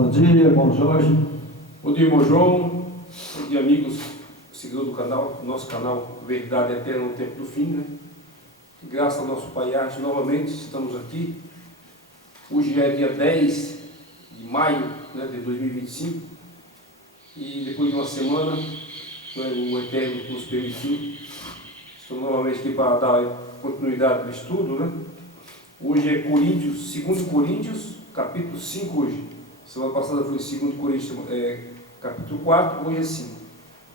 Bom dia, irmão Jorge. Bom dia, irmão João. Bom dia, amigos, seguidores do canal, nosso canal Verdade Eterna no Tempo do Fim, né? Graças ao nosso Pai Arte, novamente estamos aqui. Hoje já é dia 10 de maio, né, de 2025. E depois de uma semana, né, o Eterno nos permitiu. Estamos novamente aqui para dar continuidade ao estudo, né? Hoje é Coríntios, 2 Coríntios, capítulo 5 hoje. Semana passada foi 2 Coríntios, capítulo 4, hoje é 5.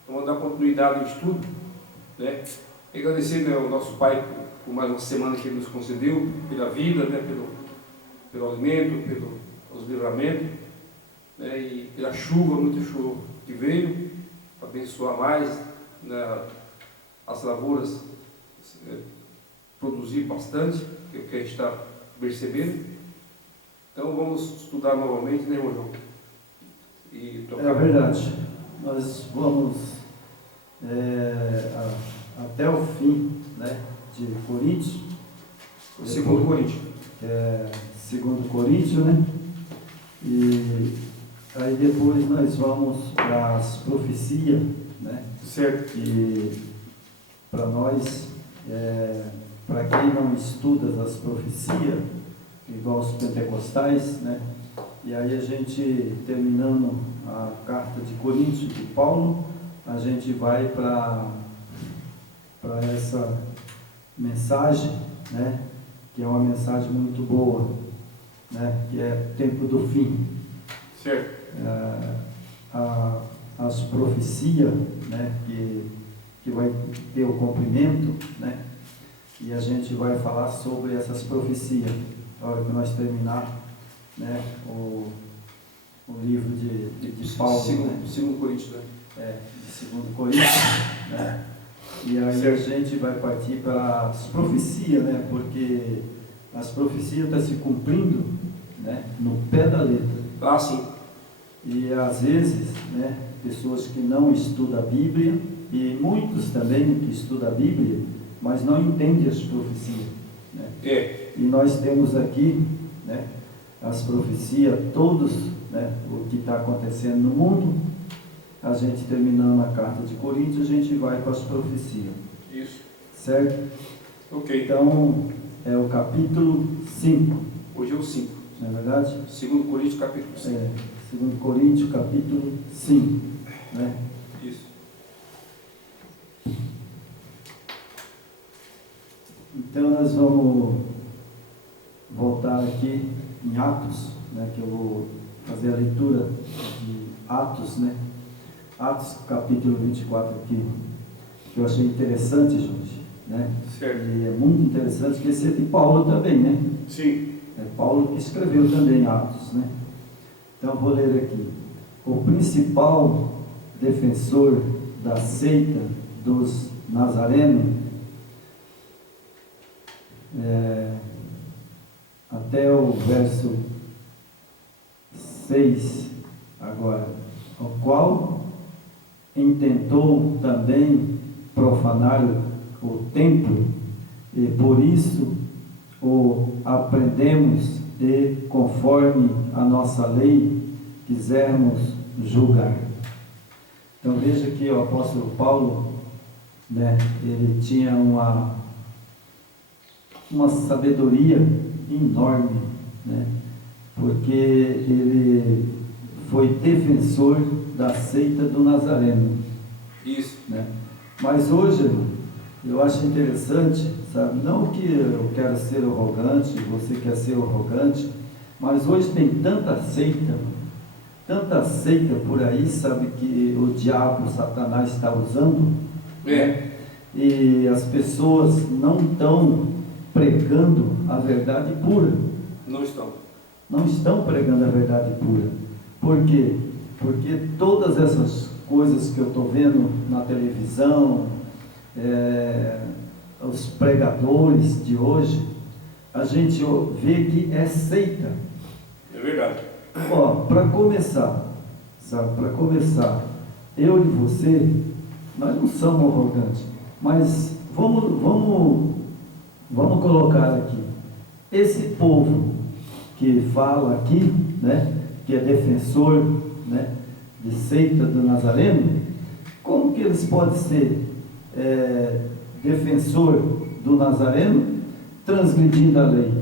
Então vamos dar continuidade ao estudo, né? E agradecer, né, ao nosso Pai por mais uma semana que Ele nos concedeu, pela vida, né, pelo alimento, pelos livramentos, né, e pela chuva, muita chuva que veio, para abençoar mais, né, as lavouras, produzir bastante, que é o que a gente está percebendo. Então vamos estudar novamente, né, irmão João? É verdade. Nós vamos até o fim, né, de Coríntios. 2 Coríntios. 2 Coríntios, né? E aí depois nós vamos para as profecias, né? Certo. E para nós, para quem não estuda as profecias, igual os pentecostais, né? E aí a gente, terminando a carta de Coríntios de Paulo, a gente vai para essa mensagem, né? Que é uma mensagem muito boa, né? Que é tempo do fim. Certo. As profecias, né? Que vai ter o cumprimento, né? E a gente vai falar sobre essas profecias na hora que nós terminar, né, o livro de Paulo, né? 2 Coríntios, né? De 2 Coríntios, né? E aí certo. A gente vai partir para as profecias, né? Porque as profecias estão se cumprindo, né, no pé da letra. Ah, sim. E às vezes, né, pessoas que não estudam a Bíblia, e muitos também que estudam a Bíblia, mas não entendem as profecias, né? E nós temos aqui, né, as profecias, todos, né, o que está acontecendo no mundo. A gente terminando a carta de Coríntios, a gente vai para as profecias. Isso. Certo? Ok. Então, é o capítulo 5. Hoje é o 5. Não é verdade? 2 Coríntios, capítulo 5. 2 Coríntios, capítulo 5. Né? Isso. Então, nós vamos voltar aqui em Atos, né, que eu vou fazer a leitura de Atos, né? Atos, capítulo 24 aqui, que eu achei interessante, gente, né? Certo. E é muito interessante, que esse é de Paulo também, né? Sim. É Paulo que escreveu também Atos, né? Então, vou ler aqui. O principal defensor da seita dos nazarenos, até o verso 6 agora, o qual intentou também profanar o templo, e por isso o aprendemos e, conforme a nossa lei, quisermos julgar. Então veja que o apóstolo Paulo, né, ele tinha uma sabedoria enorme, né? Porque ele foi defensor da seita do Nazareno. Isso. Né? Mas hoje eu acho interessante, sabe? Não que eu quero ser arrogante, você quer ser arrogante, mas hoje tem tanta seita por aí, sabe, que o diabo, Satanás está usando, né? E as pessoas não estão pregando a verdade pura. Não estão pregando a verdade pura. Por quê? Porque todas essas coisas que eu estou vendo na televisão, os pregadores de hoje, a gente vê que é seita. É verdade. Para começar, sabe, eu e você, nós não somos arrogantes, mas vamos colocar aqui, esse povo que fala aqui, né, que é defensor, né, de seita do Nazareno, como que eles podem ser defensor do Nazareno transgredindo a lei?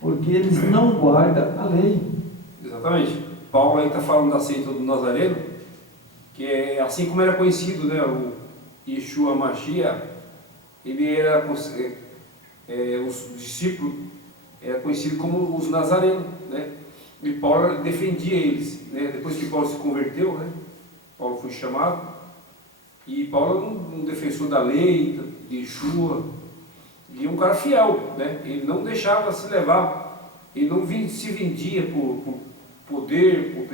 Porque eles não guardam a lei. Exatamente. Paulo aí está falando da seita do Nazareno, que é assim como era conhecido, né, o Yeshua Mashiach, ele era, os discípulos eram conhecidos como os nazarenos, né? E Paulo defendia eles, né? Depois que Paulo se converteu, né? Paulo foi chamado, e Paulo era um defensor da lei, de Yeshua, e um cara fiel, né? Ele não deixava se levar, ele não se vendia por poder, por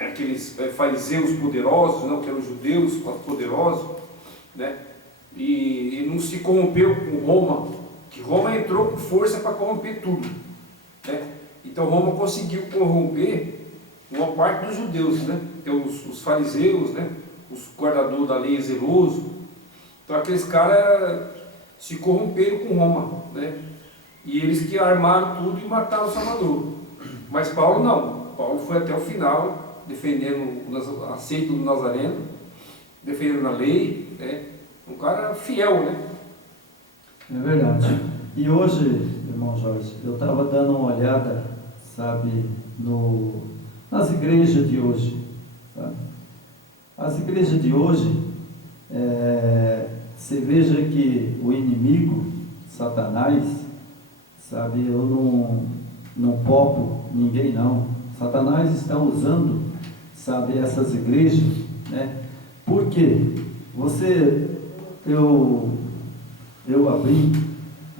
aqueles fariseus poderosos, não, que eram judeus poderosos, né? E não se corrompeu com Roma, que Roma entrou com força para corromper tudo, né? Então Roma conseguiu corromper uma parte dos judeus, né? Então os fariseus, né? Os guardadores da lei zelosos, então aqueles caras se corromperam com Roma, né? E eles que armaram tudo e mataram o Salvador. Mas Paulo não, Paulo foi até o final, defendendo a seita do Nazareno, defendendo a lei, né? Um cara fiel, né? É verdade. E hoje, irmão Jorge, eu estava dando uma olhada, sabe, nas igrejas de hoje, sabe? As igrejas de hoje, você veja que o inimigo, Satanás, sabe, eu não popo ninguém não. Satanás está usando, sabe, essas igrejas, né? Por quê? Eu abri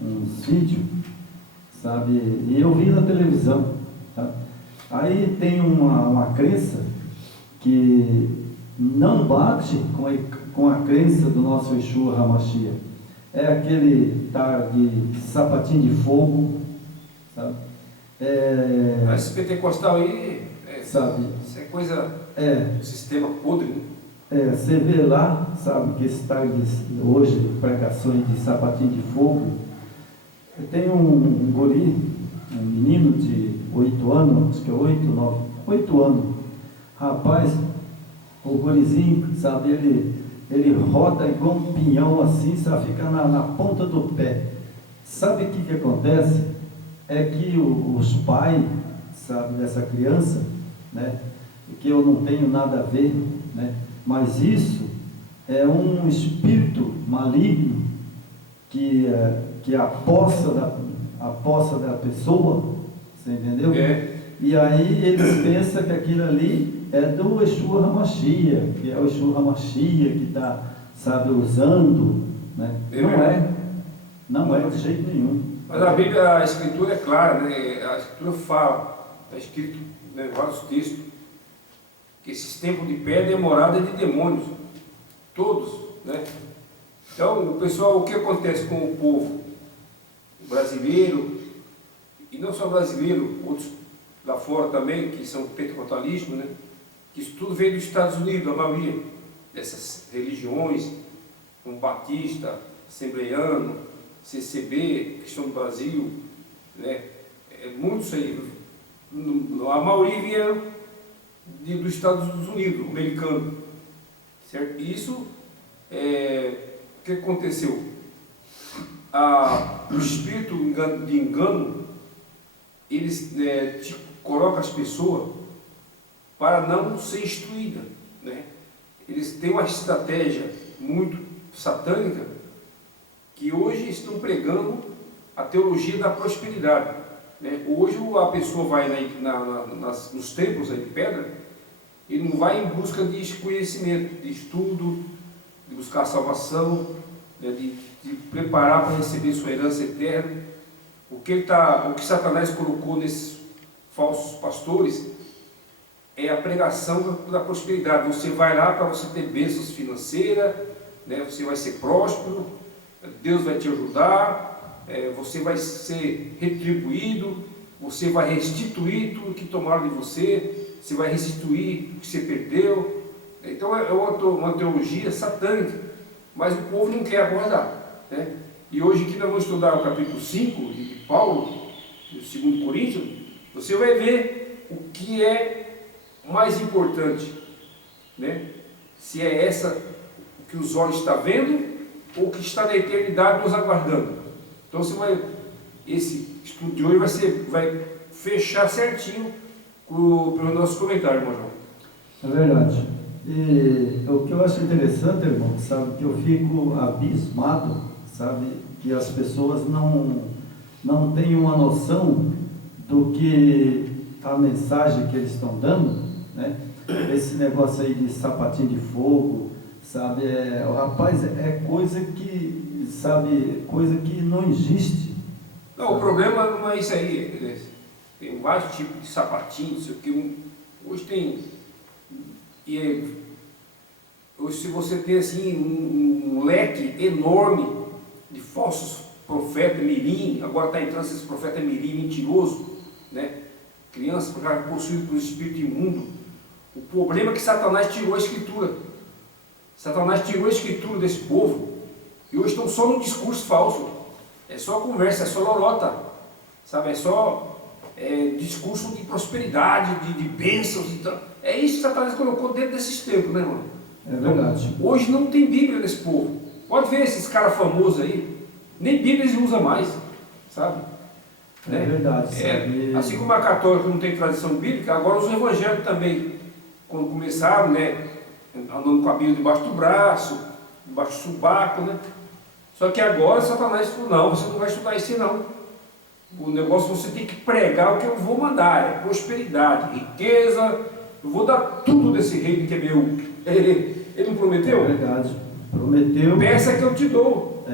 uns vídeos, sabe, e eu vi na televisão, tá? Aí tem uma crença que não bate com a crença do nosso Yeshua HaMashiach. É aquele tal de sapatinho de fogo, sabe? Esse pentecostal aí, sabe? Isso é coisa, sistema podre, né? Você vê lá, sabe, que esse tal de hoje, pregações de sapatinho de fogo. Tem um guri, um menino de 8 anos, acho que é 8 anos. Rapaz, o gurizinho, sabe, ele roda igual um pinhão assim, sabe, fica na ponta do pé. Sabe o que acontece? É que os pais, sabe, dessa criança, né, que eu não tenho nada a ver, né, mas isso é um espírito maligno que aposta da pessoa, você entendeu? E aí eles pensam que aquilo ali é do Yeshua HaMashiach, que é o Yeshua HaMashiach que está, sabe, usando, né? Não é de jeito nenhum. Mas a Bíblia, a Escritura é clara, né? A Escritura fala, está escrito, né, vários textos, que esses templos de pedra é morada de demônios, todos, né? Então, o pessoal, o que acontece com o povo brasileiro, e não só brasileiro, outros lá fora também, que são pentecostalistas, né? Que isso tudo veio dos Estados Unidos, a maioria dessas religiões, como Batista, Assembleiano, CCB, Cristão do Brasil, né? Muitos aí, a maioria vieram dos Estados Unidos, americano, certo? Isso, o que aconteceu? O espírito de engano, eles colocam as pessoas para não ser instruídas, né? Eles têm uma estratégia muito satânica, que hoje estão pregando a teologia da prosperidade, né? Hoje a pessoa vai nos templos aí de pedra, e não vai em busca de conhecimento, de estudo, de buscar salvação, né? de preparar para receber sua herança eterna. O que Satanás colocou nesses falsos pastores é a pregação da prosperidade. Você vai lá para você ter bênçãos financeiras, né? Você vai ser próspero, Deus vai te ajudar, você vai ser retribuído, você vai restituir tudo que tomaram de você vai restituir o que você perdeu. Então é uma teologia satânica, mas o povo não quer aguardar, né? E hoje que nós vamos estudar o capítulo 5 de Paulo, de 2 Coríntios, você vai ver o que é mais importante, né? Se é essa que os olhos estão vendo ou que está na eternidade nos aguardando. Então esse estudo de hoje vai fechar certinho pelo nosso comentário, irmão João. É verdade. E o que eu acho interessante, irmão, sabe, que eu fico abismado, sabe, que as pessoas não têm uma noção do que a mensagem que eles estão dando, né? Esse negócio aí de sapatinho de fogo, sabe, rapaz, é coisa que, sabe, coisa que não existe. Não, sabe? O problema não é isso aí, tem vários tipos de sapatinho, não sei o que, hoje tem, hoje se você tem assim um leque enorme de falsos profetas mirim, agora está entrando esses profetas mirim mentiroso, né? Crianças possuídas por espírito imundo. O problema é que Satanás tirou a escritura. Satanás tirou a escritura desse povo e hoje estão só no discurso falso. É só conversa, é só lorota, sabe? É só discurso de prosperidade, de bênçãos e tal. É isso que Satanás colocou dentro desses tempos, né, irmão? É verdade. Então, hoje não tem Bíblia nesse povo. Pode ver esses caras famosos aí, nem Bíblia eles usam mais, sabe? É verdade. Sabe? Assim como a católica não tem tradição bíblica, agora os evangélicos também, quando começaram, né, andando com a Bíblia debaixo do braço, debaixo do subaco, né? Só que agora Satanás falou, não, você não vai estudar isso não. O negócio você tem que pregar o que eu vou mandar, é prosperidade, riqueza, eu vou dar tudo desse reino que é meu. Ele não prometeu? É verdade, prometeu. Peça que eu te dou.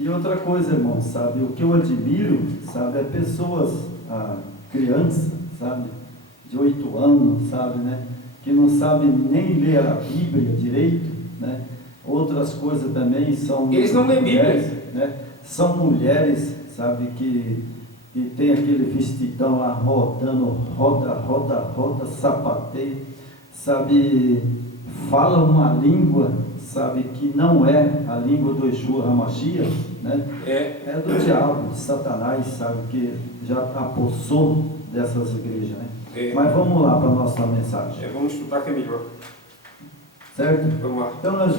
E outra coisa, irmão, sabe, o que eu admiro, sabe, é pessoas, crianças, sabe, de 8 anos, sabe, né, que não sabem nem ler a Bíblia direito, né, outras coisas também são... Eles não lêem mulheres, Bíblia. né, são mulheres, sabe, que tem aquele vestidão lá rodando, roda, sapateio, sabe, fala uma língua, sabe, que não é a língua do Yeshua HaMashiach, né? É do diabo, de Satanás, sabe, que já apossou dessas igrejas, né? Mas vamos lá para a nossa mensagem. Vamos estudar que é melhor. Certo? Vamos lá. Então nós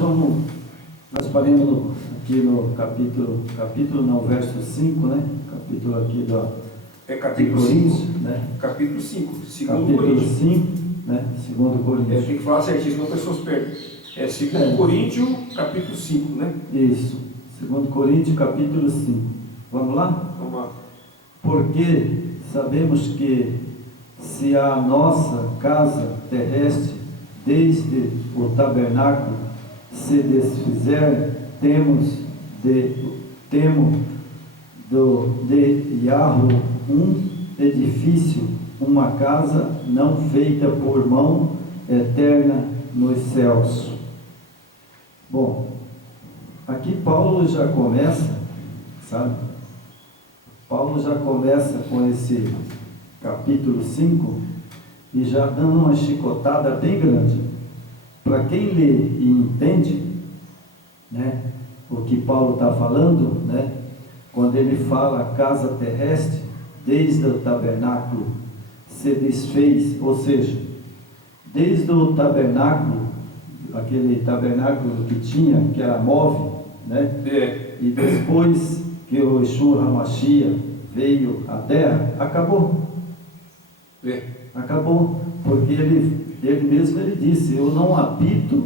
paramos aqui no capítulo não, verso 5, né? Capítulo aqui capítulo de Coríntios, 5, né? Capítulo 5, segundo Capítulo Coríntios. 5, né? Segundo Coríntios. Tem que falar certinho, senão as pessoas perdem. Segundo Coríntios, capítulo 5, né? Isso, segundo Coríntios, capítulo 5. Vamos lá? Vamos lá. Porque sabemos que se a nossa casa terrestre, desde o tabernáculo, se desfizer, temos de Yahweh um edifício, uma casa não feita por mão, eterna nos céus. Bom, aqui Paulo já começa, sabe? Paulo já começa com esse capítulo 5 e já dando uma chicotada bem grande. Para quem lê e entende, né, o que Paulo está falando, né, quando ele fala casa terrestre, desde o tabernáculo se desfez, ou seja, desde o tabernáculo, aquele tabernáculo que tinha, que era móvel, né, e depois que o Yeshua HaMashiach veio à terra, acabou. Acabou, porque ele mesmo disse, eu não habito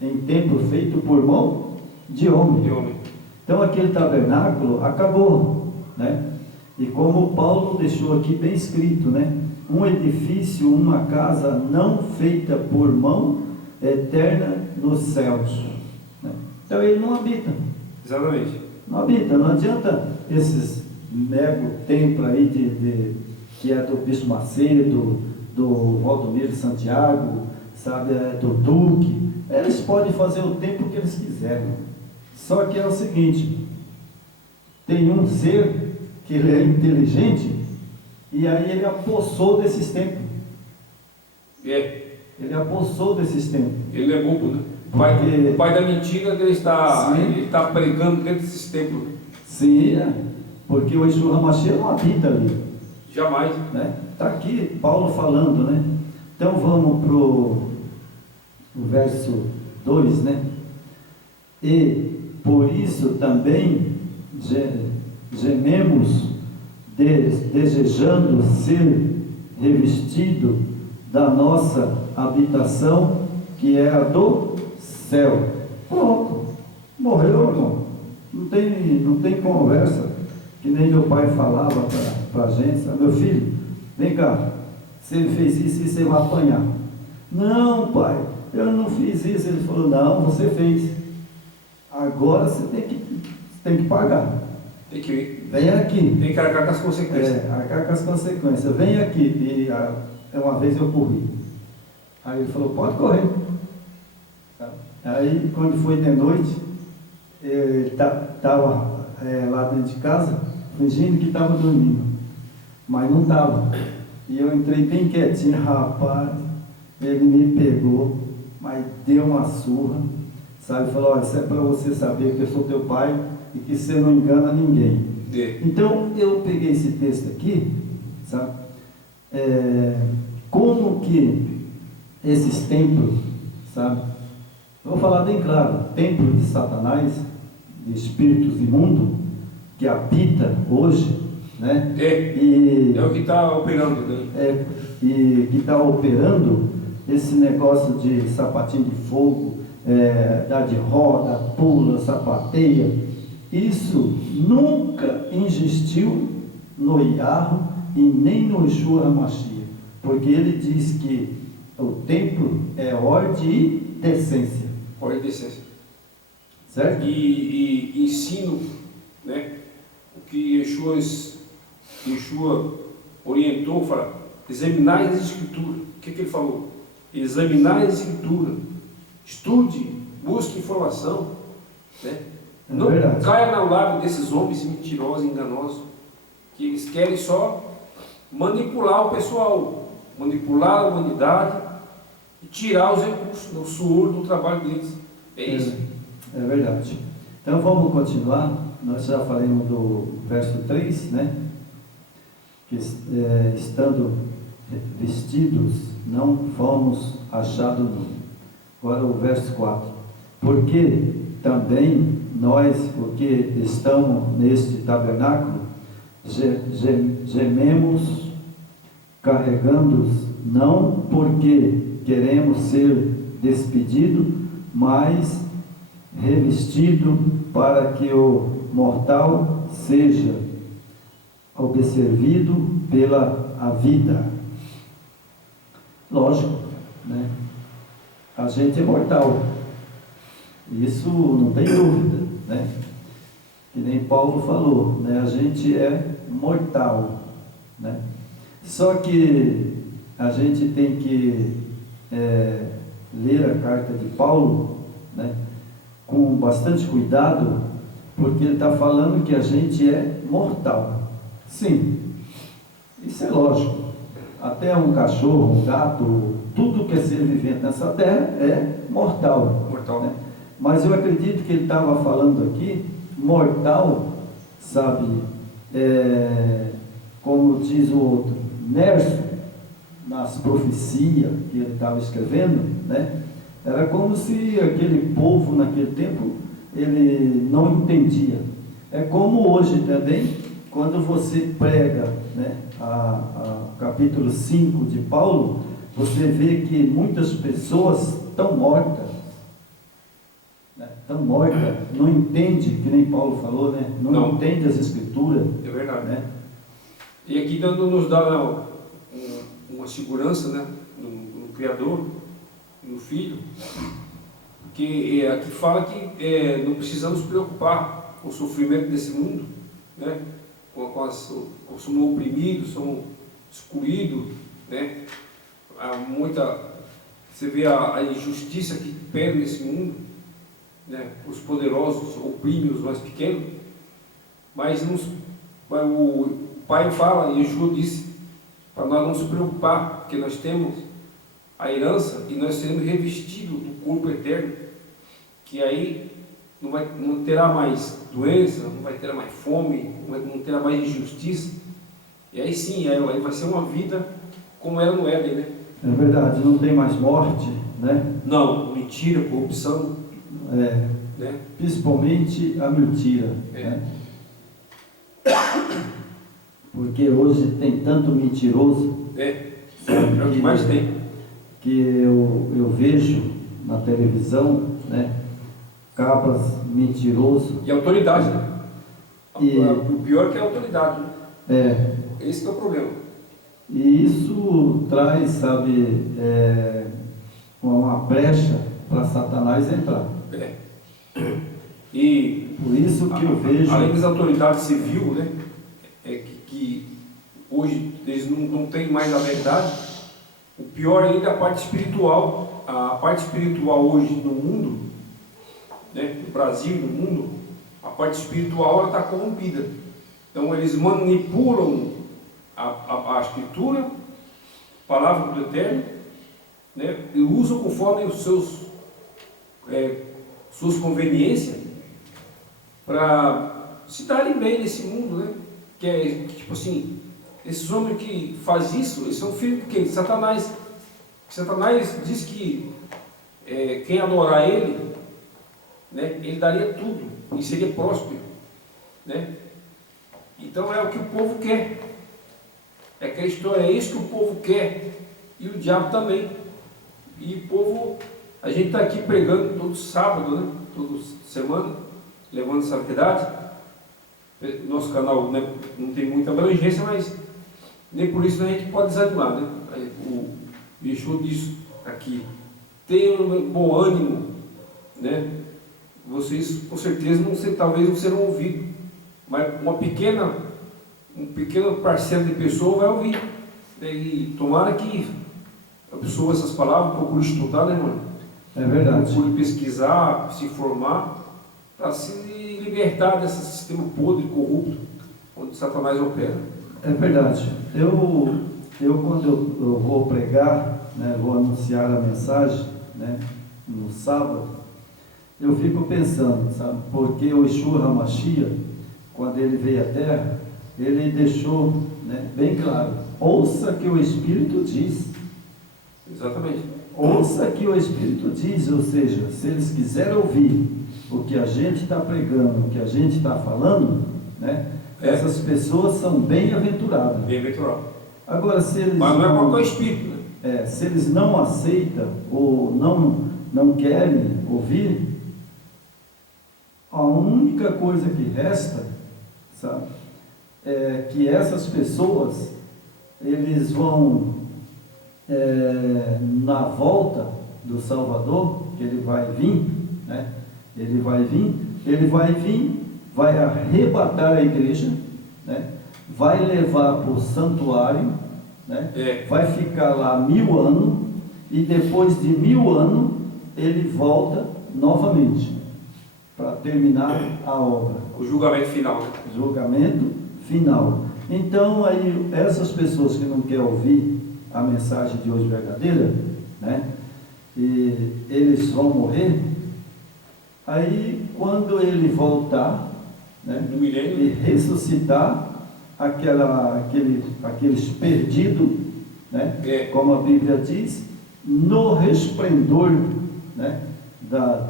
em templo feito por mão de homem. Então aquele tabernáculo acabou, né? E como Paulo deixou aqui bem escrito, né? Um edifício, uma casa não feita por mão, eterna nos céus, né? Então ele não habita. Exatamente. Não habita, não adianta esses mega templos aí que é do Bispo Macedo, do Valdomiro Santiago, sabe, do Duque. Eles podem fazer o tempo que eles quiserem. Só que é o seguinte, tem um ser que ele é inteligente e aí ele apossou desses tempos. Ele apossou desses tempos. Ele é bobo, né? O pai da mentira, ele está pregando dentro desses templos. Sim, porque o Yeshua HaMashiach não habita ali. Jamais. Né? Está aqui Paulo falando, né? Então vamos para o verso 2, né? E por isso também gememos, desejando ser revestido da nossa habitação, que é a do céu. Pronto, morreu, irmão. Não tem conversa, que nem meu pai falava para a gente, meu filho, vem cá, você fez isso e você vai apanhar. Não, pai, eu não fiz isso. Ele falou, não, você fez. Agora você tem que pagar. Tem que ir. Vem aqui. Tem que arcar com as consequências. Arcar com as consequências. Vem aqui. E uma vez eu corri. Aí ele falou, pode correr. Aí quando foi de noite, ele estava lá dentro de casa, fingindo que estava dormindo. Mas não estava. E eu entrei bem quietinho, rapaz. Ele me pegou, mas deu uma surra. Sabe, falou, olha, isso é para você saber que eu sou teu pai e que você não engana ninguém. Então, eu peguei esse texto aqui, sabe, como que esses templos, sabe, vou falar bem claro, templo de Satanás, de espíritos imundos, que habita hoje, né? É o que está operando, né? E que está operando esse negócio de sapatinho de fogo, dá de roda, pula, sapateia. Isso nunca existiu no Yahweh e nem no Yeshua HaMashiach, porque ele diz que o templo é ordem e decência. Ordem e decência. Certo? E ensino, né? O que Yeshua orientou, fala, examinai as Escrituras. O que ele falou? Examinai as Escrituras. Estude, busque informação, né? Não caia no lábio desses homens mentirosos e enganosos, que eles querem só manipular o pessoal, manipular a humanidade e tirar os recursos, o suor do trabalho deles. É isso. É verdade. Então vamos continuar. Nós já falamos do verso 3, né? Que estando vestidos, não fomos achados nus. Agora o verso 4. Porque também nós, porque estamos neste tabernáculo, gememos, carregando-os, não porque queremos ser despedidos, mas revestido para que o mortal seja observido pela a vida. Lógico, né? A gente é mortal, isso não tem dúvida, né? Que nem Paulo falou, né? A gente é mortal, né? Só que a gente tem que ler a carta de Paulo, né? Com bastante cuidado, porque ele está falando que a gente é mortal. Sim, isso é lógico. Até um cachorro, um gato, tudo que é ser vivente nessa terra é mortal. Né? Mas eu acredito que ele estava falando aqui, mortal, sabe, como diz o outro, nerso, nas profecias que ele estava escrevendo, né? Era como se aquele povo naquele tempo, ele não entendia. É como hoje também, quando você prega, né, o capítulo 5 de Paulo, você vê que muitas pessoas estão mortas. Né? Estão mortas, não entende, que nem Paulo falou, né? Não entende as escrituras. É verdade. Né? E aqui nos dá uma segurança, né, no Criador, no Filho, que aqui fala que não precisamos nos preocupar com o sofrimento desse mundo, né? Somos oprimidos, somos excluídos, né? Você vê a injustiça que pega nesse mundo, né? Os poderosos oprimem os mais pequenos, mas o Pai fala, e Yeshua disse, para nós não se preocupar, porque nós temos a herança e nós seremos revestidos do corpo eterno, que aí não terá mais doença, não vai ter mais fome, não terá mais injustiça, E aí sim, aí vai ser uma vida como era no Éden, né? É verdade, não tem mais morte, né? Não, mentira, corrupção, É, né? principalmente a mentira, É. né? Porque hoje tem tanto mentiroso, É sabe, o que mais tem. que eu vejo na televisão, né? Cabras mentiroso. E a autoridade, né? E- O pior é que é a autoridade, né? É, Esse que é o problema. e isso traz, sabe, uma brecha para Satanás entrar. É. E Por isso que eu vejo. além das autoridades civil, né? É que hoje eles não têm mais a verdade. O pior ainda é a parte espiritual. A parte espiritual hoje no mundo, né? No Brasil, no mundo, a parte espiritual ela está corrompida. Então eles manipulam a escritura, a palavra do Eterno, né? E usam conforme os suas conveniências para se darem bem nesse mundo, né? Que é tipo assim, esses homens que fazem isso, eles são filhos de quem? De Satanás. Satanás diz que quem adorar ele, né? Ele daria tudo e seria próspero, né? Então é o que o povo quer. É aquela história, é isso que o povo quer. E o diabo também. E o povo, a gente está aqui pregando todo sábado, né? Toda semana, levando essa verdade. Nosso canal, né, não tem muita abrangência, mas nem por isso a gente pode desanimar, né? O Yeshua diz aqui, tenham um bom ânimo, né? Vocês com certeza talvez não serão ouvidos, mas um pequeno parcela de pessoa vai ouvir, né? E tomara que a pessoa essas palavras procure estudar, né, irmão? É verdade. Procure pesquisar, se informar, para se libertar desse sistema podre, corrupto, onde Satanás opera. É verdade. Eu quando eu vou pregar, né, vou anunciar a mensagem, né, no sábado, eu fico pensando, sabe, porque o Yeshua HaMashiach, quando ele veio à Terra, ele deixou, né, bem claro, ouça que o Espírito diz. Exatamente. Ouça que o Espírito diz, ou seja, se eles quiserem ouvir o que a gente está pregando, o que a gente está falando, né, essas pessoas são bem-aventuradas. Bem-aventurado. Agora, se eles Mas não é qualquer espírito, né? se eles não aceitam ou não querem ouvir, a única coisa que resta, sabe, é que essas pessoas, eles vão, na volta do Salvador, que ele vai vir, né? Ele vai vir, vai arrebatar a igreja, né? Vai levar para o santuário, né? Vai ficar lá 1000 anos, e depois de 1000 anos, ele volta novamente, para terminar a obra. O julgamento final, né? Julgamento final. Então, aí, essas pessoas que não querem ouvir a mensagem de hoje verdadeira, né? E eles vão morrer. Aí, quando ele voltar, né, No milênio, e ressuscitar aqueles perdidos, né, como a Bíblia diz, no resplendor, né,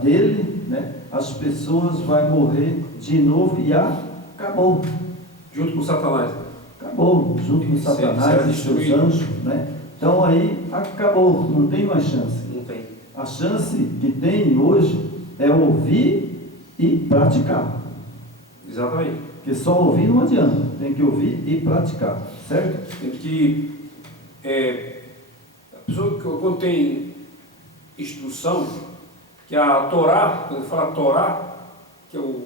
dele, né, as pessoas vão morrer de novo e acabou. junto com Satanás. Acabou, junto com Satanás e seus anjos, né? Então aí acabou, não tem mais chance. Não tem. A chance que tem hoje é ouvir e praticar. Exatamente. Porque só ouvir não adianta, tem que ouvir e praticar, certo? Tem que a pessoa que quando tem instrução, que a Torá, quando fala Torá, que é o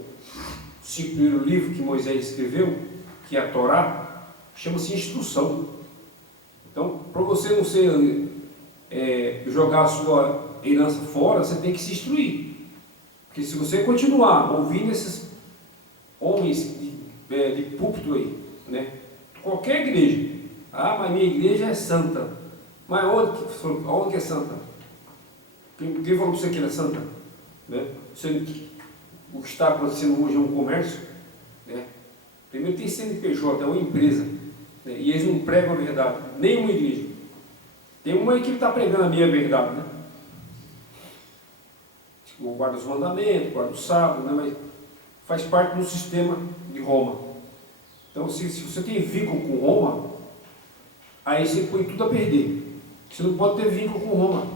5º livro que Moisés escreveu, que é a Torá, chama-se instrução. Então, para você não ser jogar a sua herança fora, você tem que se instruir. Porque se você continuar ouvindo esses homens de púlpito aí, né? Qualquer igreja, mas minha igreja é santa. Mas onde que é santa? Quem falou para você que ela é santa? Né? O que está acontecendo hoje é um comércio, né? Primeiro tem CNPJ, é uma empresa. né? E eles não pregam a verdade, nenhuma igreja. Tem uma aí que está pregando a minha verdade, né? Tipo, guarda os mandamentos, guarda o sábado, né? Mas faz parte do sistema de Roma. Então, se você tem vínculo com Roma, aí você põe tudo a perder. Você não pode ter vínculo com Roma.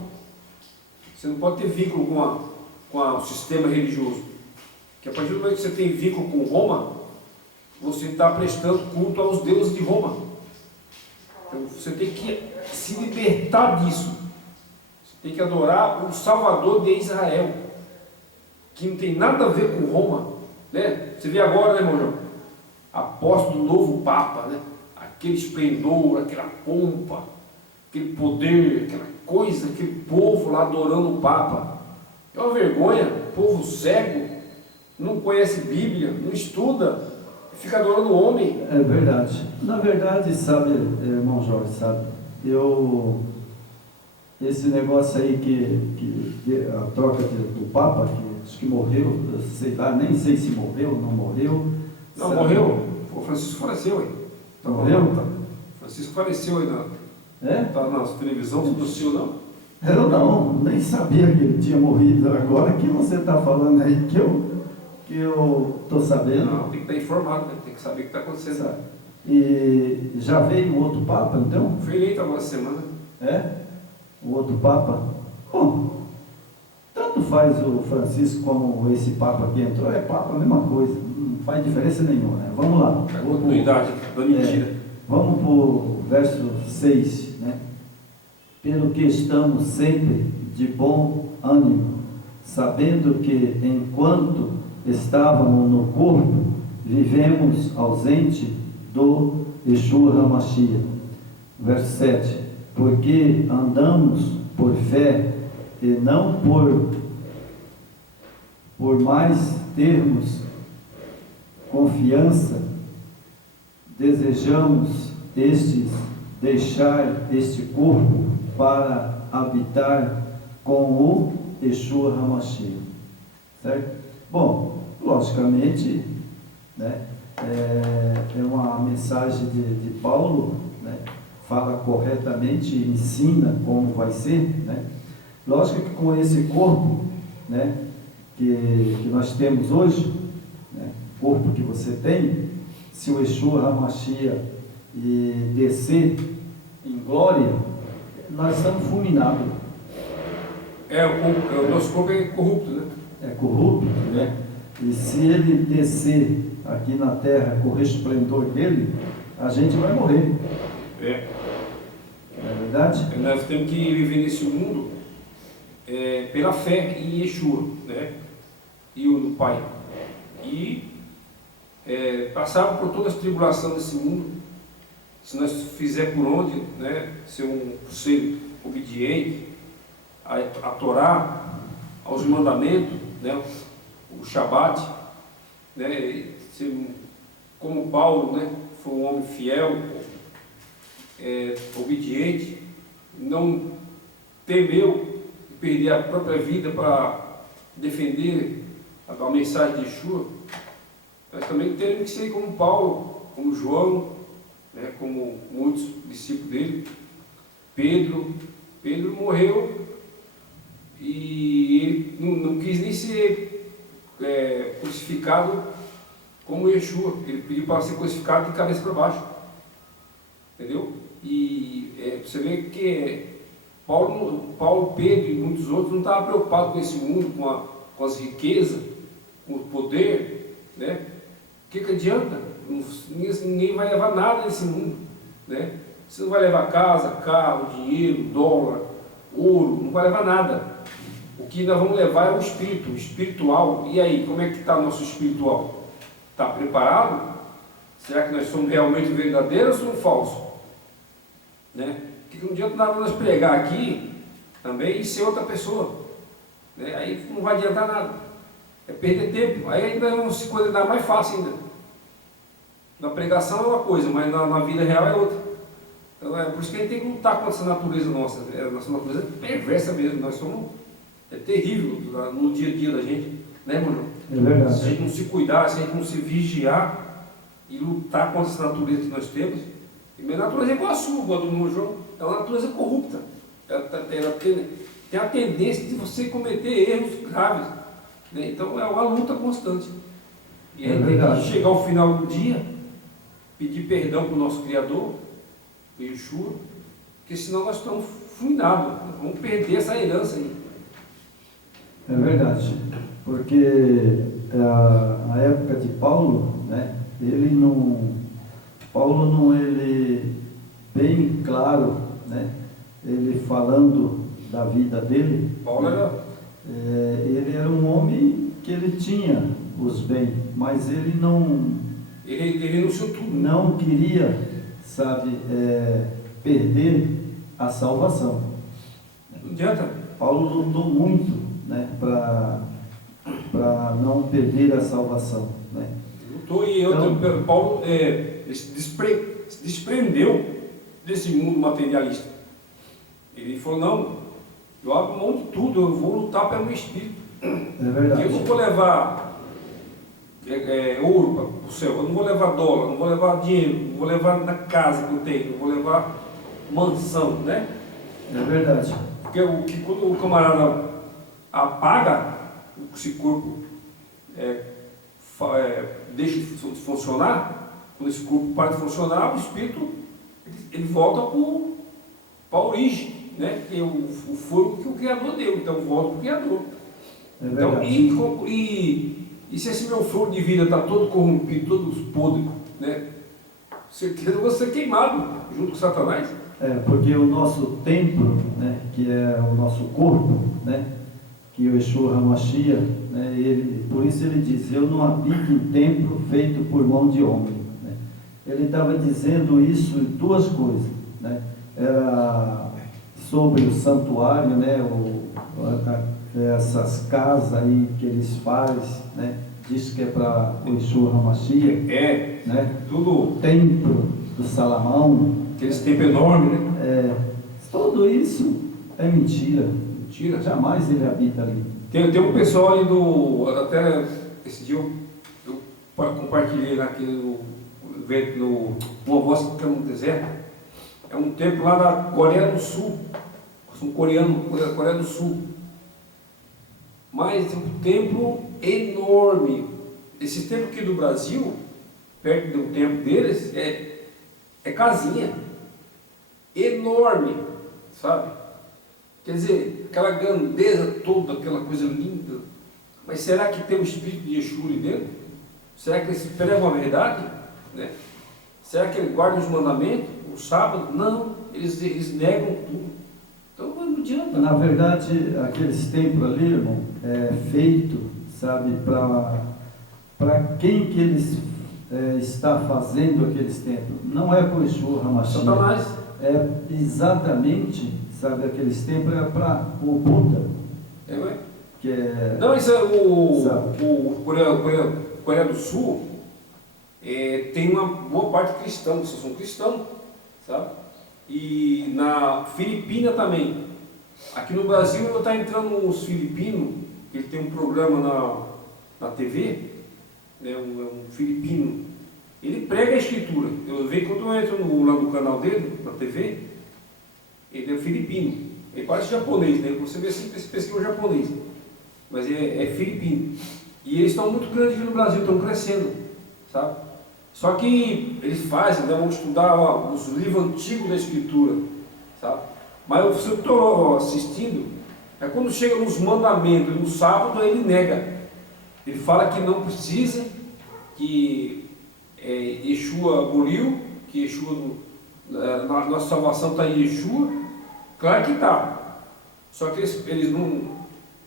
Você não pode ter vínculo com o sistema religioso. Porque a partir do momento que você tem vínculo com Roma, você está prestando culto aos deuses de Roma. Então, você tem que se libertar disso. Você tem que adorar o Salvador de Israel, que não tem nada a ver com Roma, né? Você vê agora, né, irmão João? Apóstolo do novo Papa, né? Aquele esplendor, aquela pompa, aquele poder, aquela coisa, aquele povo lá adorando o Papa. É uma vergonha, povo cego, não conhece Bíblia, não estuda, fica adorando o homem. É verdade. Na verdade, sabe, irmão Jorge, sabe, esse negócio aí que a troca do Papa, que acho que morreu, sei lá, nem sei se morreu, não morreu. Não, sabe? morreu. O Francisco faleceu aí. Tá Morreu? Tá. Francisco faleceu aí tá na televisão, você não assistiu, não? Eu não, nem sabia que ele tinha morrido. Agora que você está falando aí que eu estou sabendo. Não, tem que estar informado, né? Tem que saber o que está acontecendo. Sabe? E já veio o outro Papa, então? Foi eleito agora essa semana. É? O outro Papa? Bom, tanto faz o Francisco como esse Papa que entrou, é Papa, a mesma coisa, não faz diferença nenhuma, né? Vamos lá. A continuidade da mentira. Vamos para o verso 6, né? Pelo que estamos sempre de bom ânimo, sabendo que enquanto estávamos no corpo, vivemos ausente do Yeshua HaMashiach. Verso 7. Porque andamos por fé e não por mais termos confiança, desejamos deixar este corpo para habitar com o Yeshua HaMashiach. Certo? Bom, logicamente, né, é uma mensagem de Paulo, né, fala corretamente, ensina como vai ser, né? Lógico que com esse corpo, né, que nós temos hoje, né, corpo que você tem, se o Yeshua HaMashiach descer em glória, nós estamos fulminados. O nosso corpo é corrupto, né? É corrupto, né? E se ele descer aqui na terra com o resplendor dele, a gente vai morrer. Não é verdade? Nós temos que viver nesse mundo pela fé em Yeshua, né? E no Pai. E passar por todas as tribulações desse mundo, se nós fizer por onde, né? Ser obediente a Torá, aos mandamentos, né? O Shabat, né? Como Paulo, né? Foi um homem fiel, obediente, não temeu perder a própria vida para defender a mensagem de Yeshua. Nós também temos que ser como Paulo, como João, né, como muitos discípulos dele. Pedro morreu e ele não quis nem ser crucificado como Yeshua. Ele pediu para ser crucificado de cabeça para baixo. Entendeu? E você vê que Paulo, Pedro e muitos outros não estavam preocupados com esse mundo, com as riquezas, com o poder, né? O que adianta? Ninguém vai levar nada nesse mundo, né? Você não vai levar casa, carro, dinheiro, dólar, ouro, não vai levar nada. O que nós vamos levar é o espírito, o espiritual. E aí, como é que está o nosso espiritual? Está preparado? Será que nós somos realmente verdadeiros ou somos falsos? Né? Porque não adianta nada nós pregar aqui também e ser outra pessoa, né? Aí não vai adiantar nada, é perder tempo. Aí ainda vamos se condenar mais fácil ainda. Na pregação é uma coisa, mas na vida real é outra. Então por isso que a gente tem que lutar contra essa natureza nossa. A nossa natureza é perversa mesmo, nós somos, é terrível no dia a dia da gente, né, irmão? É verdade. Se a gente não se cuidar, se a gente não se vigiar e lutar contra essa natureza que nós temos, E minha natureza é igual a sua, igual a do irmão João. É uma natureza corrupta. Ela tem a tendência de você cometer erros graves. Né? Então é uma luta constante. E aí tem que chegar ao final do dia, pedir perdão para o nosso Criador, o Yeshua, porque senão nós estamos fulminados, vamos perder essa herança aí. É verdade, porque a época de Paulo, né, ele bem claro, né, ele falando da vida dele, Paulo ele era um homem que ele tinha os bens, mas ele não queria, sabe, perder a salvação. Não adianta. Paulo lutou muito, né, para não perder a salvação, né? Lutou e Paulo se desprendeu desse mundo materialista. Ele falou, não, eu abro mão de tudo, eu vou lutar pelo meu espírito. É verdade. Eu não vou levar ouro para o céu, eu não vou levar dólar, não vou levar dinheiro, não vou levar na casa que eu tenho, não vou levar mansão, né? É verdade. Porque quando o camarada apaga esse corpo, deixa de funcionar, quando esse corpo para de funcionar, o espírito ele volta para a origem, né? Que é o fogo que o Criador deu, então volta para o Criador. É verdade. Então, e se esse meu fogo de vida está todo corrompido, todo podre, né? Certeza eu vou ser queimado junto com Satanás. Porque o nosso templo, né, que é o nosso corpo, né, que o Yeshua HaMashiach, né, por isso ele diz, eu não habito em templo feito por mão de homem. Né? Ele estava dizendo isso em duas coisas, né? Era sobre o santuário, né, essas casas aí que eles fazem, né, diz que é para o Yeshua HaMashiach, né? Tudo. O templo do Salomão, Aqueles templos enormes, né? Tudo isso é mentira. Mentira. Jamais ele habita ali. Tem um pessoal ali até esse dia eu compartilhei naquele uma voz que fica no deserto. É um templo lá da Coreia do Sul. Um coreano, Coreia do Sul. Mas um templo enorme. Esse templo aqui do Brasil, perto do templo deles, é casinha. Enorme, sabe? Quer dizer, aquela grandeza toda, aquela coisa linda. Mas será que tem o Espírito de Yeshua ali dentro? Será que eles pregam a verdade? Né? Será que eles guardam os mandamentos? O sábado? Não, eles negam tudo. Então não adianta. Na verdade, aqueles templos ali, irmão, é feito, sabe, para quem que eles está fazendo aqueles templos. Não é para o Yeshua HaMashiach. Satanás. É exatamente, sabe, aqueles templos é para o Buda. Que é, não, isso é o Coreia do Sul tem uma boa parte cristã, vocês são cristãos, sabe? E na Filipina também. Aqui no Brasil está entrando uns filipinos, ele tem um programa na TV, né, um filipino. Ele prega a escritura. Eu vejo quando eu entro lá no canal dele, na TV, ele é filipino. Ele parece japonês, né? Você vê assim, pesquisa o japonês. Mas é filipino. E eles estão muito grandes aqui no Brasil, estão crescendo, sabe? Só que eles fazem, né, vão estudar os livros antigos da escritura, sabe? Mas se eu estou assistindo, quando chega nos mandamentos, no sábado, ele nega. Ele fala que não precisa, que Yeshua aboliu, que Yeshua, a nossa salvação está em Yeshua. Claro que está. Só que eles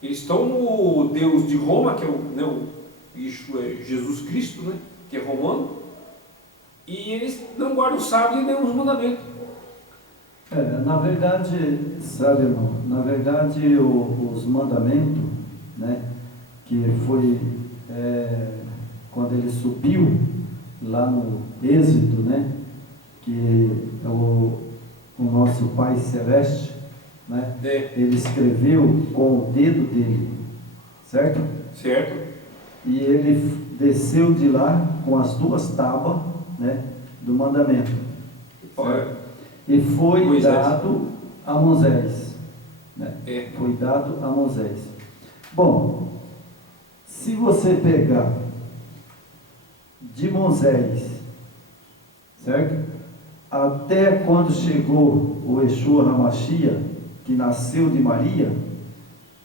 estão no Deus de Roma, que é o Yeshua, Jesus Cristo, né, que é romano, e eles não guardam o sábado e nem os mandamentos. Na verdade, sabe, irmão, na verdade os mandamentos, né, que foi quando ele subiu lá no Êxodo, né, que é o nosso Pai Celeste, né, ele escreveu com o dedo dele, certo? Certo. E ele desceu de lá com as duas tábuas, né, do mandamento. certo? E foi Moisés. dado a Moisés, né? É. Foi dado a Moisés. Bom, se você pegar de Moisés, certo? Até quando chegou o Yeshua HaMashiach, que nasceu de Maria,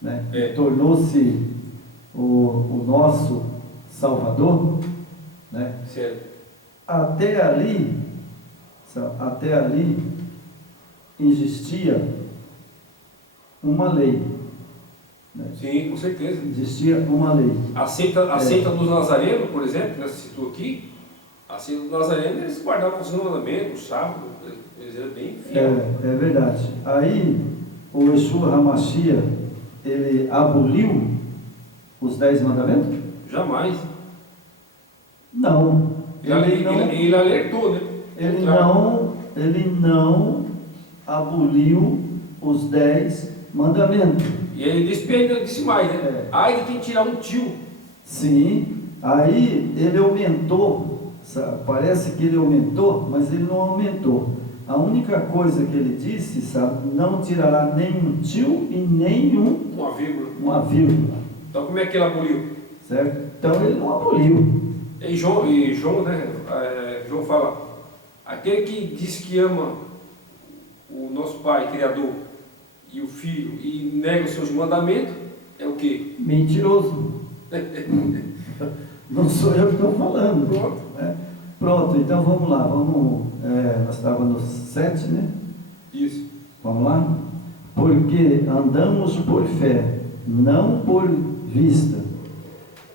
né? Tornou-se o nosso Salvador, né? Certo. Até ali existia uma lei, né? Sim, com certeza. Existia uma lei. A seita dos nazarenos, por exemplo, que você citou aqui, a seita dos nazarenos, eles guardavam os mandamentos, o sábado, eles eram bem fiéis. É verdade. Aí, o Yeshua HaMashiach, ele aboliu os 10 mandamentos? Jamais. Não. Ele alertou, né? Ele não aboliu os 10 mandamentos. E ele disse mais, né? Ai de quem tirar um tio. Sim. Aí ele aumentou, sabe? Parece que ele aumentou, mas ele não aumentou. A única coisa que ele disse, sabe? Não tirará nenhum tio e nenhum uma vírgula. Então como é que ele aboliu? Certo? Então ele não aboliu. E João, né? João fala, aquele que diz que ama o nosso Pai, Criador, e o Filho, e nega os seus mandamentos, é o quê? Mentiroso. Não sou eu que estou falando. Pronto. Pronto, então vamos lá. Nós estávamos no 7, né? Isso. Vamos lá? Porque andamos por fé, não por vista.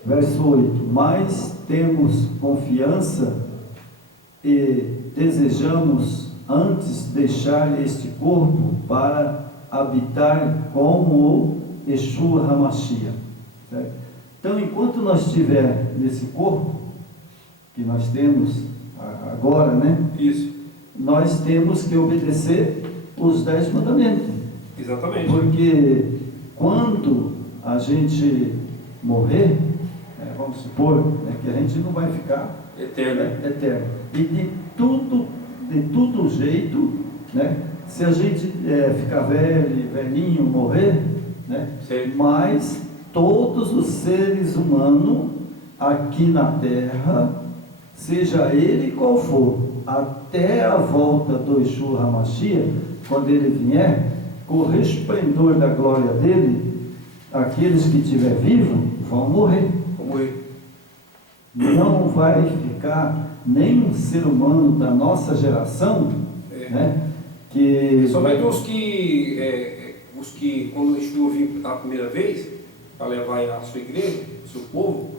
Verso 8. Mas temos confiança e desejamos antes deixar este corpo para habitar como o Yeshua HaMashiach. Certo? Então, enquanto nós estivermos nesse corpo, que nós temos agora, né? Isso. Nós temos que obedecer os 10 mandamentos. Exatamente. Porque quando a gente morrer, vamos supor, que a gente não vai ficar Eterno. eterno. E de todo jeito, né? Se a gente ficar velhinho, morrer, né? Mas todos os seres humanos aqui na Terra, seja ele qual for, até a volta do Yeshua HaMashiach, quando ele vier, com o resplendor da glória dele, aqueles que estiver vivos vão morrer. Não vai ficar nenhum ser humano da nossa geração, né? Somente os que quando Yeshua vir a primeira vez, para levar a sua igreja, o seu povo,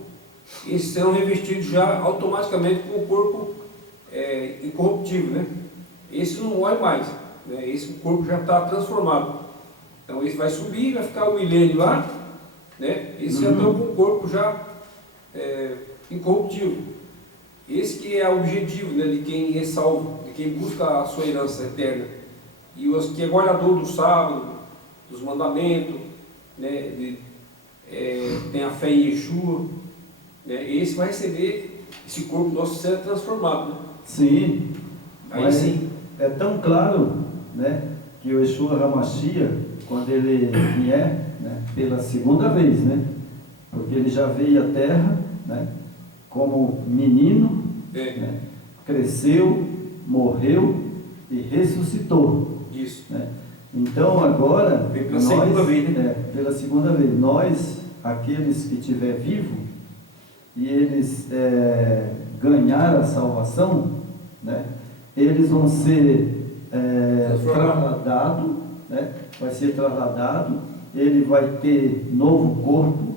esses serão revestidos já automaticamente com o corpo incorruptível, né? Esse não morre mais, né? Esse corpo já está transformado. Então esse vai subir, vai ficar o milênio lá, né? Esse já está com o corpo já incorruptível. Esse que é o objetivo, né, de quem é salvo, de quem busca a sua herança eterna. E os que é guardador do sábado, dos mandamentos, né, tem a fé em Yeshua, né, esse vai receber esse corpo nosso ser transformado, né? Sim. Aí sim. É tão claro, né, que o Yeshua HaMashiach, quando ele vier, né, pela segunda vez, né, porque ele já veio à Terra, né, como menino, né, cresceu, morreu e ressuscitou. Isso. Né? Então agora, pela segunda vez, né? Pela segunda vez, nós, aqueles que estiver vivo e eles ganhar a salvação, né, eles vão ser trasladados, né, vai ser trasladado, ele vai ter novo corpo,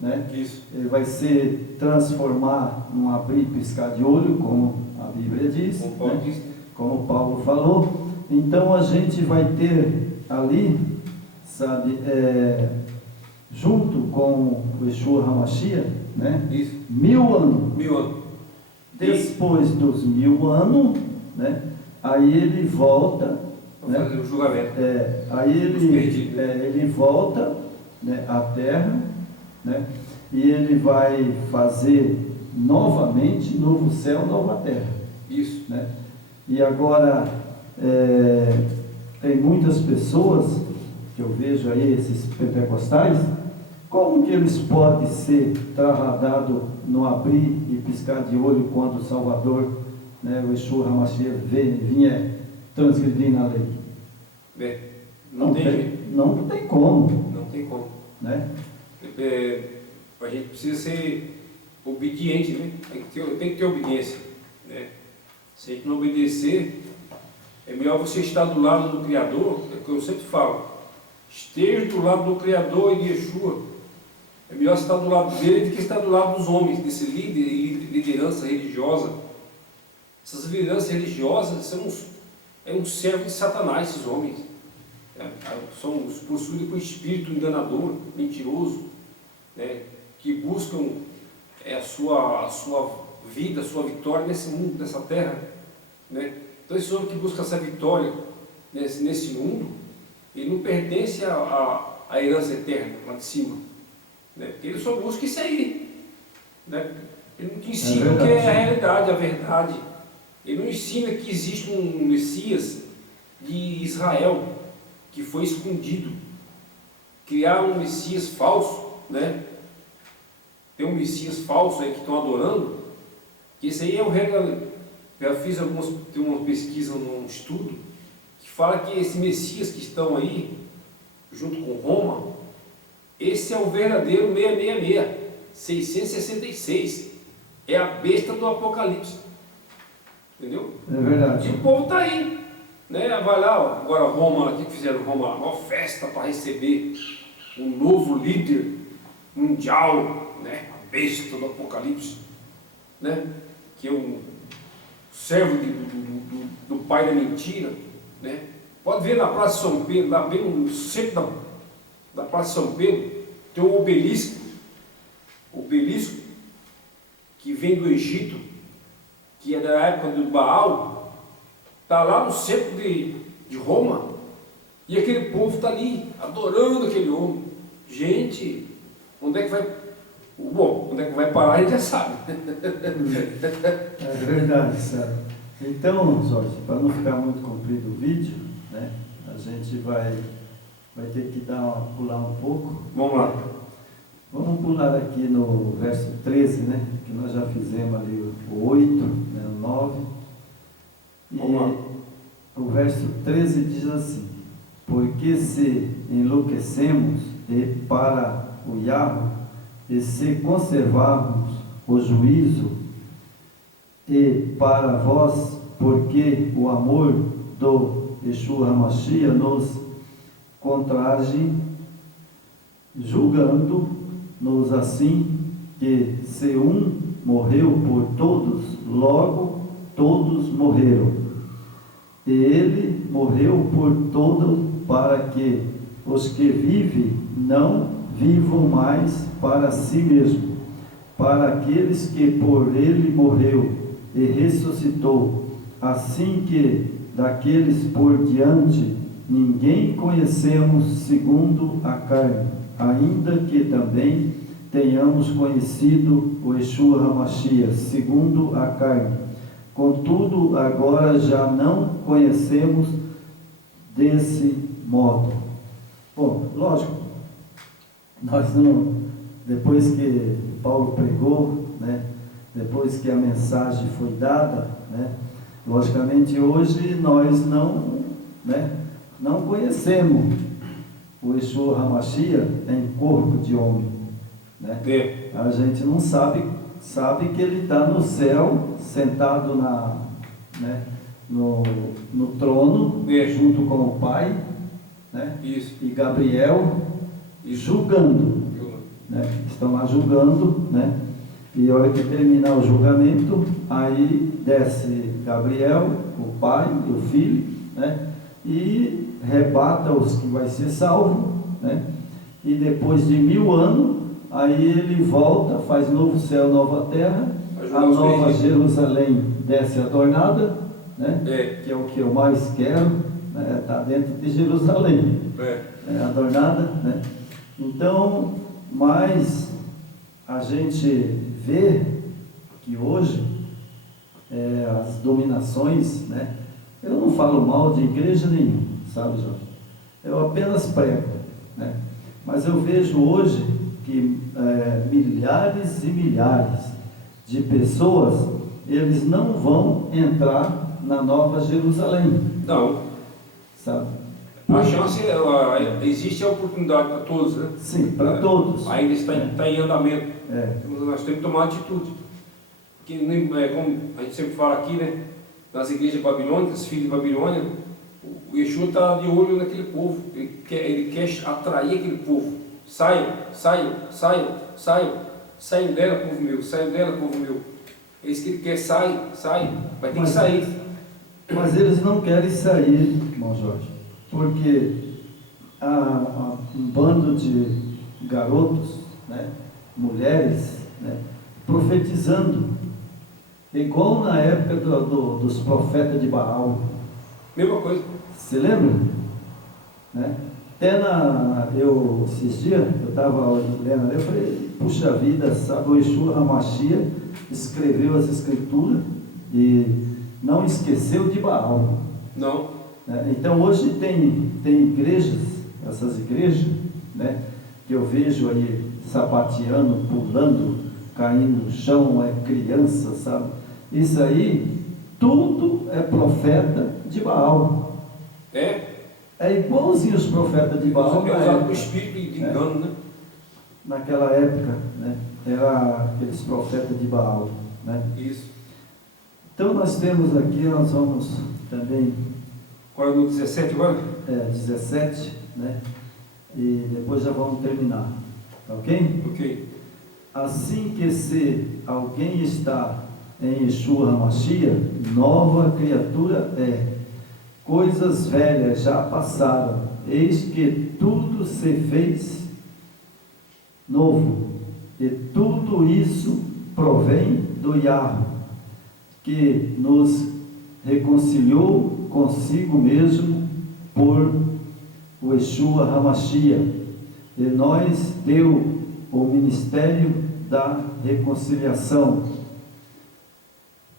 né? Isso. Ele vai se transformar num abrir e piscar de olho, como a Bíblia diz, como o Paulo falou. Então a gente vai ter ali, sabe, junto com o Yeshua HaMashiach, né? Isso. 1000 anos. 1000 anos. Depois dos 1000 anos, né? Aí ele volta, para fazer o julgamento. Aí ele volta, né, à Terra, né? E ele vai fazer novamente novo céu, nova terra. Isso. Né? E agora Tem muitas pessoas que eu vejo aí, esses pentecostais, como que eles podem ser trasladado no abrir e piscar de olho quando o Salvador, né, o Yeshua HaMashiach vinha transgredir na lei? Não tem jeito. Não tem como. Não tem como. Né? A gente precisa ser obediente, né? Tem que ter obediência. Né? Se a gente não obedecer, é melhor você estar do lado do Criador, é o que eu sempre falo. Esteja do lado do Criador e de Yeshua. É melhor estar do lado dele do que estar do lado dos homens, desse liderança religiosa. Essas lideranças religiosas é um servo de Satanás, esses homens. São possuídos por espírito enganador, mentiroso, né, que buscam a sua vida, a sua vitória nesse mundo, nessa terra. Né? Então, esse homem que busca essa vitória nesse mundo, ele não pertence à herança eterna, lá de cima. Né? Porque ele só busca isso aí. Né? Ele não te ensina o que é a realidade, a verdade. Ele não ensina que existe um Messias de Israel que foi escondido. Criar um Messias falso, né? Tem um Messias falso aí que estão adorando, que esse aí é o regra. Já fiz tem uma pesquisa num estudo que fala que esse Messias que estão aí, junto com Roma, esse é o verdadeiro 666, 666, é a besta do Apocalipse. Entendeu? É verdade. E o povo está aí. Né? Vai lá, ó, agora Roma, o que fizeram Roma? Uma festa para receber um novo líder mundial, né? A besta do Apocalipse, né? Que é um servo do pai da mentira, né? Pode ver na Praça de São Pedro, lá bem no centro da Praça de São Pedro, tem um obelisco que vem do Egito, que é da época do Baal. Está lá no centro de Roma, e aquele povo está ali, adorando aquele homem. Gente, onde é que vai... Bom, onde é que vai parar a gente já sabe. É verdade, sabe? Então, Jorge, para não ficar muito comprido o vídeo, né, a gente vai ter que pular um pouco. Vamos lá. Vamos pular aqui no verso 13, né, que nós já fizemos ali o 8, né, o 9. E o verso 13 diz assim: porque se enlouquecemos e para o Yahweh, e se conservarmos o juízo, e para vós, porque o amor do Yeshua HaMashiach nos contrage, julgando-nos assim, que se um morreu por todos, logo todos morreram. E ele morreu por todos, para que os que vivem não vivam mais para si mesmo, para aqueles que por ele morreu e ressuscitou, assim que daqueles por diante ninguém conhecemos segundo a carne, ainda que também tenhamos conhecido o Yeshua HaMashiach segundo a carne. Contudo, agora já não conhecemos desse modo. Bom, lógico, nós não, depois que Paulo pregou, né, depois que a mensagem foi dada, né, logicamente hoje nós não conhecemos o Yeshua HaMashiach em corpo de homem. Né? A gente não sabe que ele está no céu, sentado no trono, junto com o Pai, né? Isso. E Gabriel, julgando. Né? Estão lá julgando, né? E a hora que terminar o julgamento, aí desce Gabriel, o Pai e o Filho, né? E rebata os que vai ser salvo, né? E depois de 1000 anos, aí ele volta, faz novo céu, nova terra, a nova Jerusalém desce adornada, né? Que é o que eu mais quero, né? Está dentro de Jerusalém, adornada, né? Então, mas a gente vê que hoje as dominações, né, Eu não falo mal de igreja nenhuma, sabe, Jorge? Eu apenas prego, né? Mas eu vejo hoje que milhares e milhares de pessoas, eles não vão entrar na Nova Jerusalém, Não. sabe? A chance, existe a oportunidade para todos, né? Sim, para todos. Ainda está em andamento. É. Nós temos que tomar atitude. Porque, como a gente sempre fala aqui, né? Nas igrejas babilônicas, filhos de Babilônia, o Yeshua está de olho naquele povo. Ele quer atrair aquele povo. Saiam, saiam, saiam, saiam. Saiam dela, povo meu. Saiam dela, povo meu. É isso que ele quer. Sai. Vai ter que sair. Mas eles não querem sair, irmão Jorge, porque há um bando de garotos, né, mulheres, né, profetizando, igual na época dos profetas de Baal. Mesma coisa. Você lembra? Né? Até esses dias, eu estava lendo ali, eu falei, puxa vida, sabe, o Yeshua HaMashiach escreveu as escrituras e não esqueceu de Baal. Não. Então hoje tem igrejas, essas igrejas, né, que eu vejo aí sapateando, pulando, caindo no chão, é criança, sabe? Isso aí, tudo é profeta de Baal. É igualzinho os profetas de Baal. É usado com espírito de engano, né? Naquela época, né, era aqueles profetas de Baal, né? Isso. Então nós temos aqui, nós vamos também... Qual é o 17 agora? 17, né? E depois já vamos terminar, tá ok? Ok. Assim que se alguém está em Yeshua HaMashiach, nova criatura é. Coisas velhas já passaram, eis que tudo se fez novo. E tudo isso provém do Yahweh, que nos reconciliou consigo mesmo por o Yeshua HaMashiach, e nós deu o ministério da reconciliação.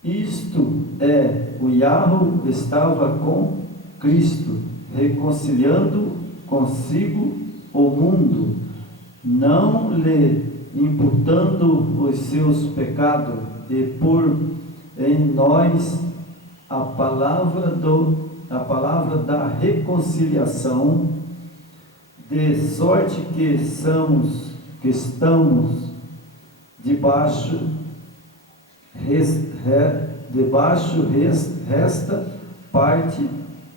Isto é, o Yahweh estava com Cristo, reconciliando consigo o mundo, não lhe imputando os seus pecados, e por em nós a palavra da reconciliação, de sorte que estamos debaixo resta parte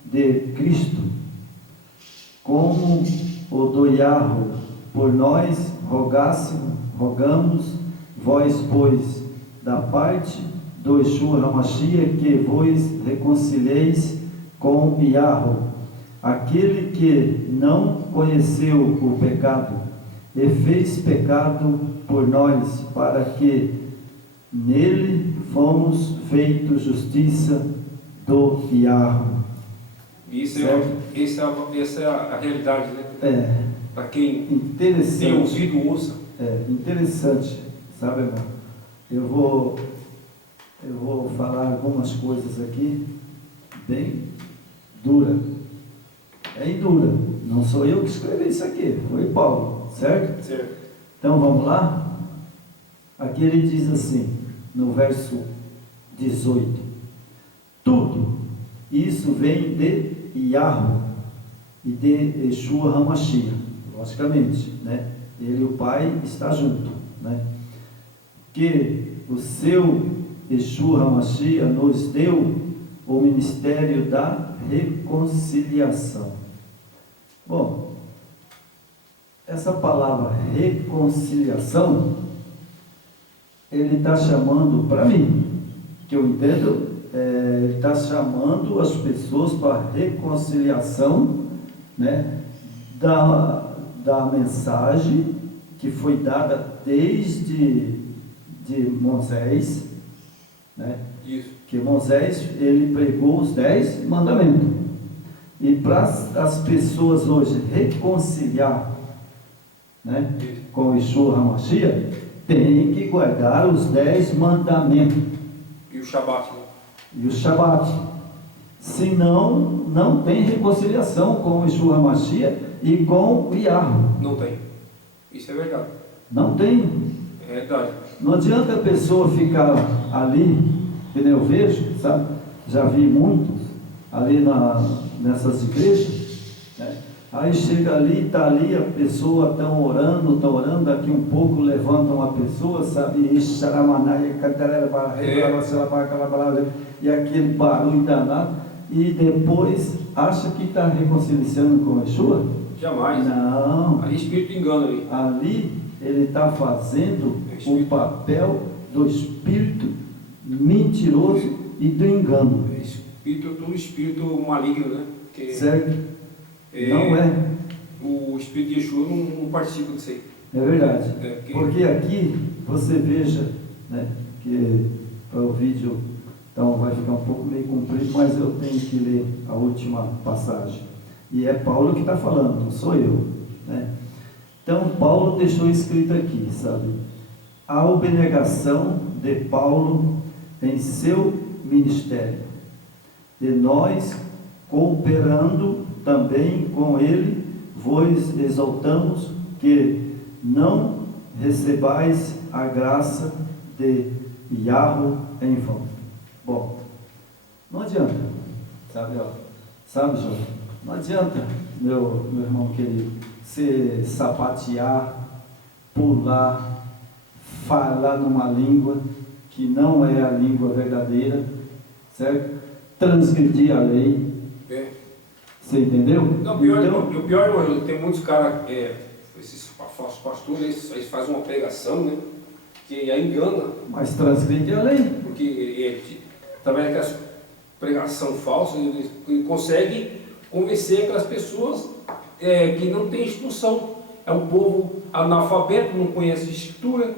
de Cristo, como o do Yahweh por nós rogamos, vós, pois, da parte do Yeshua HaMashiach, que vos reconcilieis com Yahweh, aquele que não conheceu o pecado, e fez pecado por nós, para que nele fomos feitos justiça do Yahweh. Essa é a realidade, né? Para quem tem ouvido, ouça. Interessante, sabe, irmão? Eu vou falar algumas coisas aqui bem dura. Dura. Não sou eu que escrevi isso aqui, foi Paulo, certo? Certo. Então vamos lá? Aqui ele diz assim, no verso 18: tudo isso vem de Yahweh e de Yeshua HaMashiach, logicamente, né? Ele e o Pai está junto, né? Que o seu Yeshua HaMashiach nos deu o ministério da reconciliação. Bom, essa palavra reconciliação, ele está chamando, para mim, que eu entendo, ele está chamando as pessoas para a reconciliação, né, da mensagem que foi dada desde Moisés, né? Isso. Que Moisés, ele pregou os 10 mandamentos. E para as pessoas hoje reconciliar, né, com o Yeshua HaMashiach, tem que guardar os 10 mandamentos. E o Shabat, né? E o Shabat. Senão, não tem reconciliação com o Yeshua Mashiach e com o Yahweh. Não tem. Isso é verdade. Não tem. É verdade. Não adianta a pessoa ficar ali, que nem eu vejo, sabe? Já vi muitos ali nessas igrejas, né? Aí chega ali, está ali, a pessoa estão orando, daqui um pouco levantam uma pessoa, sabe? E aquele barulho danado, e depois acha que está reconciliando com o Yeshua? Jamais. Não. Aí espírito engana ali. Ali ele está fazendo o papel do espírito mentiroso e do engano. Todo espírito maligno, né? Que Certo? Não é. O espírito de Yeshua não participa disso aí. É verdade. Porque Porque aqui você veja, né, que para o vídeo então vai ficar um pouco meio comprido, mas eu tenho que ler a última passagem. E é Paulo que está falando, não sou eu, né? Então Paulo deixou escrito aqui, sabe? A abnegação de Paulo em seu ministério, e nós, cooperando também com ele, vos exaltamos que não recebais a graça de Yahweh em vão. Bom, não adianta, sabe, João? Não adianta, meu irmão querido, você sapatear, pular, falar numa língua que não é a língua verdadeira, certo? Transgredir a lei. Você entendeu? Não, o pior, irmão, tem muitos caras, esses falsos pastores, eles fazem uma pregação, né? Que aí engana. Mas transgride a lei. Porque através daquela pregação falsa, ele consegue convencer aquelas pessoas que não têm instrução. É um povo analfabeto, não conhece escritura.